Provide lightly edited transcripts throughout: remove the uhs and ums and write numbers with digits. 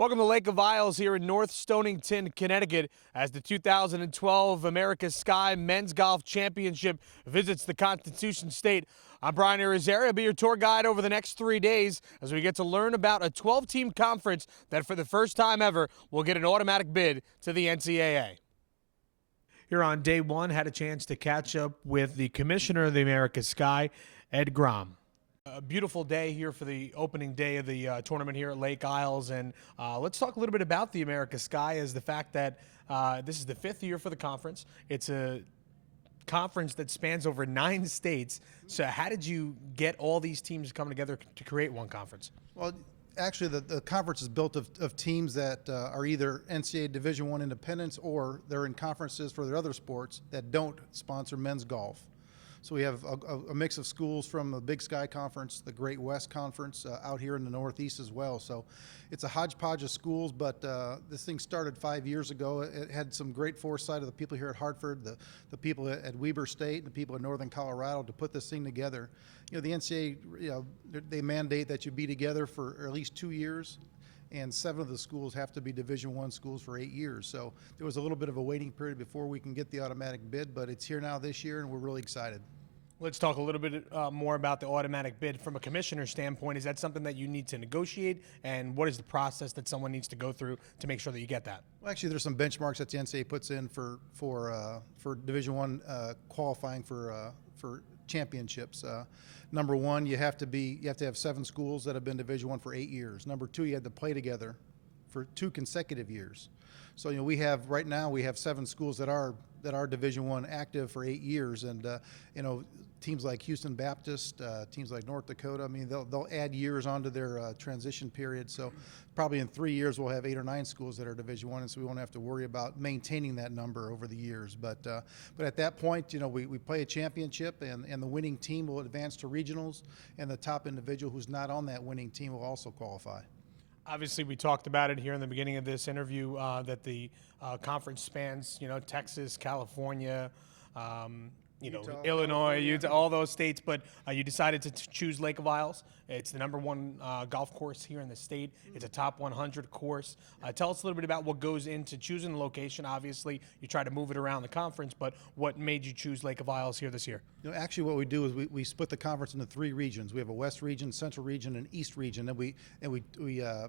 Welcome to Lake of Isles here in North Stonington, Connecticut, as the 2012 America's Sky Men's Golf Championship visits the Constitution State. I'm Brian Irizarry. I'll be your tour guide over the next 3 days as we get to learn about a 12-team conference that for the first time ever will get an automatic bid to the NCAA. Here on day one, had a chance to catch up with the commissioner of the America's Sky, Ed Grom. A beautiful day here for the opening day of the tournament here at Lake Isles, and let's talk a little bit about the America's Sky as the fact that this is the 5th year for the conference. It's a conference that spans over 9 states. So how did you get all these teams coming together to create one conference? Well, actually, the conference is built of teams that are either NCAA Division I independents or they're in conferences for their other sports that don't sponsor men's golf. So we have a mix of schools from the Big Sky Conference, the Great West Conference, out here in the Northeast as well. So it's a hodgepodge of schools, but this thing started 5 years ago. It had some great foresight of the people here at Hartford, the people at Weber State, the people in Northern Colorado to put this thing together. You know, the NCAA, they mandate that you be together for at least 2 years. And 7 of the schools have to be Division I schools for 8 years. So there was a little bit of a waiting period before we can get the automatic bid, but it's here now this year, and we're really excited. Let's talk a little bit more about the automatic bid from a commissioner standpoint. Is that something that you need to negotiate, and what is the process that someone needs to go through to make sure that you get that? Well, actually, there's some benchmarks that the NCAA puts in for Division I qualifying for championships. Number one, you have to have 7 schools that have been Division I for 8 years. Number two, you had to play together for 2 consecutive years. So right now we have 7 schools that are Division I active for 8 years, and teams like Houston Baptist, teams like North Dakota. I mean, they'll add years onto their transition period. So probably in 3 years we'll have 8 or 9 schools that are Division I, and so we won't have to worry about maintaining that number over the years. But at that point, we play a championship, and the winning team will advance to regionals, and the top individual who's not on that winning team will also qualify. Obviously, we talked about it here in the beginning of this interview that the conference spans, Texas, California, Utah, Illinois, Utah, all those states. But you decided to choose Lake of Isles. It's the #1 golf course here in the state. It's a top 100 course. Tell us a little bit about what goes into choosing the location. Obviously, you try to move it around the conference, but what made you choose Lake of Isles here this year? Actually, what we do is we split the conference into 3 regions. We have a West region, Central region, and East region, and we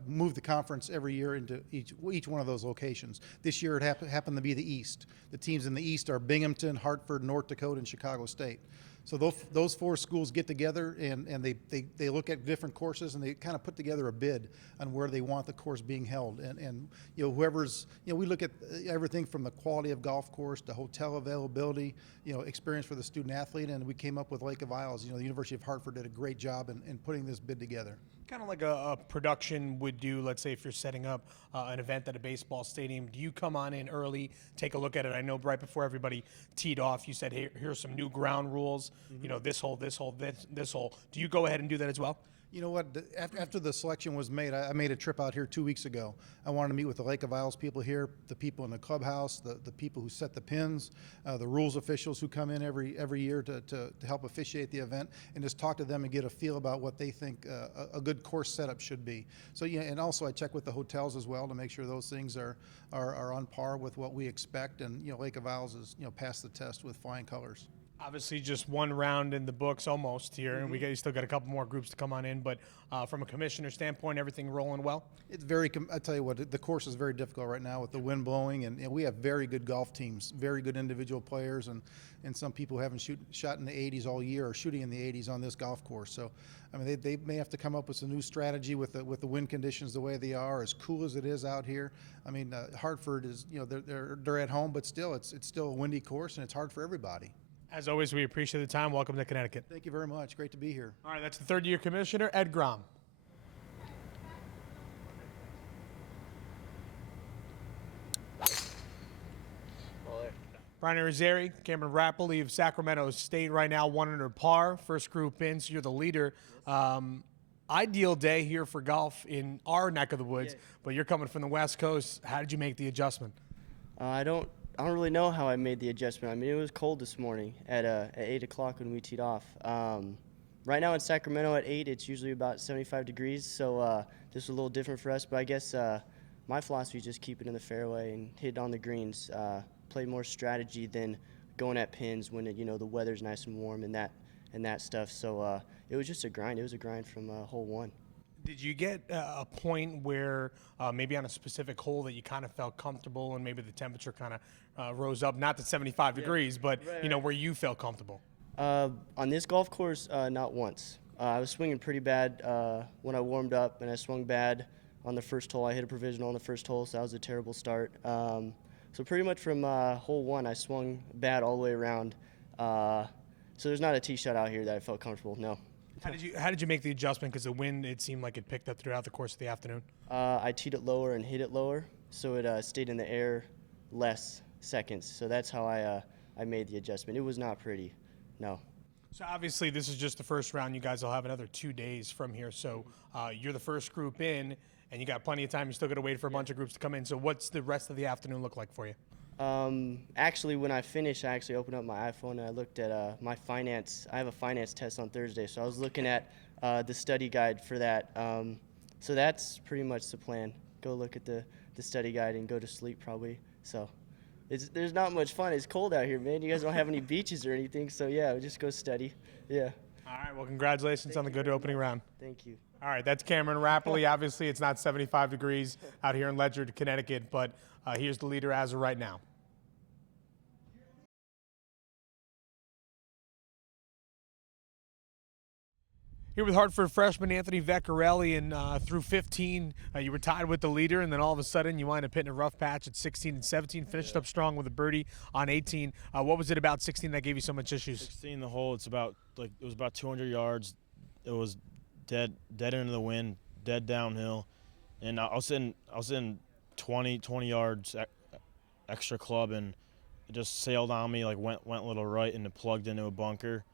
move the conference every year into each one of those locations. This year, it happened to be the East. The teams in the East are Binghamton, Hartford, North Dakota, and Chicago State. So those 4 schools get together and they look at different courses, and they kind of put together a bid on where they want the course being held. And whoever's, we look at everything from the quality of golf course to hotel availability, experience for the student athlete, and we came up with Lake of Isles. The University of Hartford did a great job in putting this bid together. Kind of like a production would do. Let's say if you're setting up an event at a baseball stadium, do you come on in early, take a look at it? I know right before everybody teed off, you said, here's some new ground rules, this hole, this hole, this hole. Do you go ahead and do that as well? You know what? After the selection was made, I made a trip out here 2 weeks ago. I wanted to meet with the Lake of Isles people here, the people in the clubhouse, the people who set the pins, the rules officials who come in every year to help officiate the event, and just talk to them and get a feel about what they think a good course setup should be. So and also I check with the hotels as well to make sure those things are on par with what we expect. And Lake of Isles is passed the test with flying colors. Obviously, just one round in the books almost here, and we still got a couple more groups to come on in. But from a commissioner standpoint, everything rolling well? It's I tell you what, the course is very difficult right now with the wind blowing, and we have very good golf teams, very good individual players, and some people who haven't shot in the 80s all year are shooting in the 80s on this golf course. So, I mean, they may have to come up with some new strategy with the wind conditions the way they are, as cool as it is out here. I mean, Hartford is, they're at home, but still, it's still a windy course, and it's hard for everybody. As always, we appreciate the time. Welcome to Connecticut. Thank you very much. Great to be here. All right, that's the 3rd-year commissioner, Ed Grom. Brian Irizarry, Cameron Rappley of Sacramento State right now, 1 under par. First group in, so you're the leader. Ideal day here for golf in our neck of the woods, but you're coming from the West Coast. How did you make the adjustment? I don't really know how I made the adjustment. I mean, it was cold this morning at 8 o'clock when we teed off. Right now in Sacramento at 8, it's usually about 75 degrees, so this was a little different for us. But I guess my philosophy is just keep it in the fairway and hit on the greens. Play more strategy than going at pins when the weather's nice and warm and that stuff. So it was just a grind. It was a grind from hole 1. Did you get a point where maybe on a specific hole that you kind of felt comfortable and maybe the temperature kind of rose up, not to 75 degrees, but where you felt comfortable? On this golf course, not once. I was swinging pretty bad when I warmed up, and I swung bad on the first hole. I hit a provisional on the first hole, so that was a terrible start. So pretty much from hole 1, I swung bad all the way around. So there's not a tee shot out here that I felt comfortable, no. How did you make the adjustment? Because the wind, it seemed like it picked up throughout the course of the afternoon. I teed it lower and hit it lower, so it stayed in the air less seconds. So that's how I made the adjustment. It was not pretty, no. So obviously this is just the first round. You guys will have another 2 days from here. So you're the first group in, and you got plenty of time. You still got to wait for a bunch of groups to come in. So what's the rest of the afternoon look like for you? Actually, when I finished, I actually opened up my iPhone and I looked at my finance. I have a finance test on Thursday, so I was looking at the study guide for that. So that's pretty much the plan. Go look at the study guide and go to sleep probably. So there's not much fun. It's cold out here, man. You guys don't have any beaches or anything, so yeah, we'll just go study. Yeah. All right, well, congratulations on the good opening round. Thank you. All right, that's Cameron Rappley. Obviously, it's not 75 degrees out here in Ledyard, Connecticut, but here's the leader as of right now. Here with Hartford freshman Anthony Vecchiarelli, and through 15, you were tied with the leader, and then all of a sudden you wind up hitting a rough patch at 16 and 17, finished up strong with a birdie on 18. What was it about 16 that gave you so much issues? 16, the hole, it was about 200 yards. It was dead into the wind, dead downhill, and I was in 20 yards extra club, and it just sailed on me, like went a little right, and it plugged into a bunker.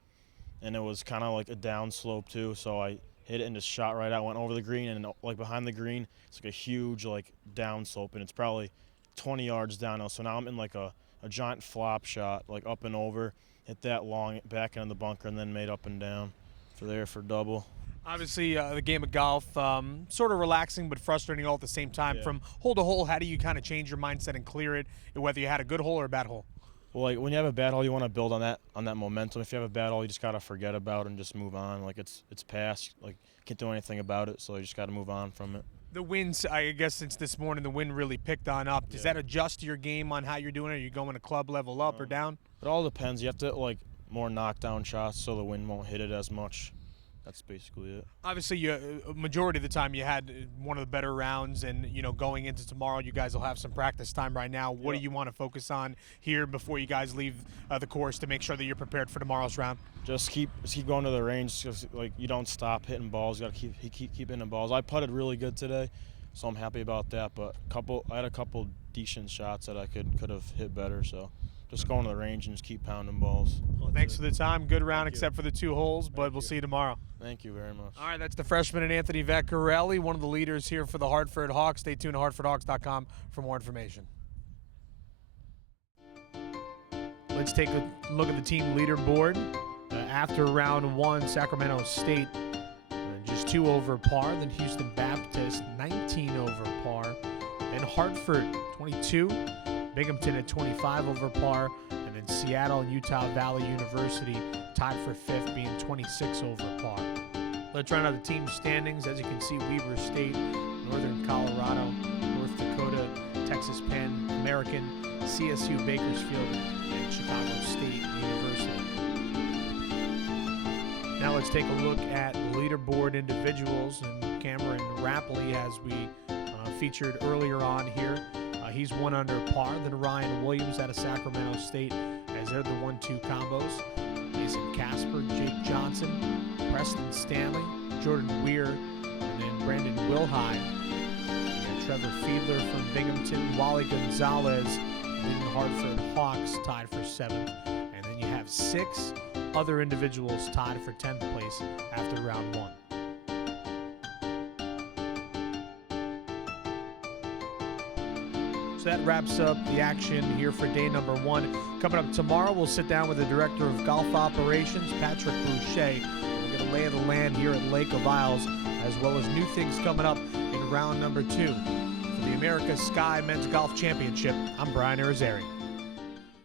And it was kind of like a down slope too, so I hit it and just shot right out, went over the green, and like behind the green, it's like a huge like down slope, and it's probably 20 yards downhill. So now I'm in like a giant flop shot, like up and over, hit that long back into the bunker, and then made up and down for double. Obviously, the game of golf, sort of relaxing but frustrating all at the same time. Yeah. From hole to hole, how do you kind of change your mindset and clear it, whether you had a good hole or a bad hole? Well, like when you have a bad hole, you want to build on that momentum. If you have a bad hole, you just gotta forget about it and just move on. Like it's past. Like can't do anything about it, so you just gotta move on from it. The winds, I guess, since this morning, the wind really picked on up. Does that adjust your game on how you're doing it? Are you going to club level up or down? It all depends. You have to like more knockdown shots so the wind won't hit it as much. That's basically it. Obviously, majority of the time you had one of the better rounds, and going into tomorrow, you guys will have some practice time right now. What do you want to focus on here before you guys leave the course to make sure that you're prepared for tomorrow's round? Just keep going to the range. Just, like you don't stop hitting balls. You got to keep hitting balls. I putted really good today, so I'm happy about that. But I had a couple decent shots that I could have hit better. So just going to the range and just keep pounding balls. Well, thanks for the time. Good round except for the 2 holes, but we'll see you tomorrow. Thank you very much. All right, that's the freshman and Anthony Vecchiarelli, one of the leaders here for the Hartford Hawks. Stay tuned to hartfordhawks.com for more information. Let's take a look at the team leaderboard. After round 1, Sacramento State just 2 over par. Then Houston Baptist 19 over par. Then Hartford 22. Binghamton at 25 over par. And then Seattle and Utah Valley University tied for 5th, being 26 over par. Let's run out the team standings. As you can see, Weber State, Northern Colorado, North Dakota, Texas Penn, American, CSU Bakersfield, and Chicago State University. Now let's take a look at leaderboard individuals. And Cameron Rappley, as we featured earlier on here, he's 1 under par. Then Ryan Williams out of Sacramento State, as they're the 1-2 combos. Mason Casper, Jake Johnson, Preston Stanley, Jordan Weir, and then Brandon Wilhide. And Trevor Fiedler from Binghamton, Wally Gonzalez, and then the Hartford Hawks tied for 7th. And then you have 6 other individuals tied for 10th place after round 1. So that wraps up the action here for day number 1. Coming up tomorrow, we'll sit down with the Director of Golf Operations, Patrick Boucher. We're going to lay the land here at Lake of Isles, as well as new things coming up in round number 2. For the America's Sky Men's Golf Championship. I'm Brian Irizarry.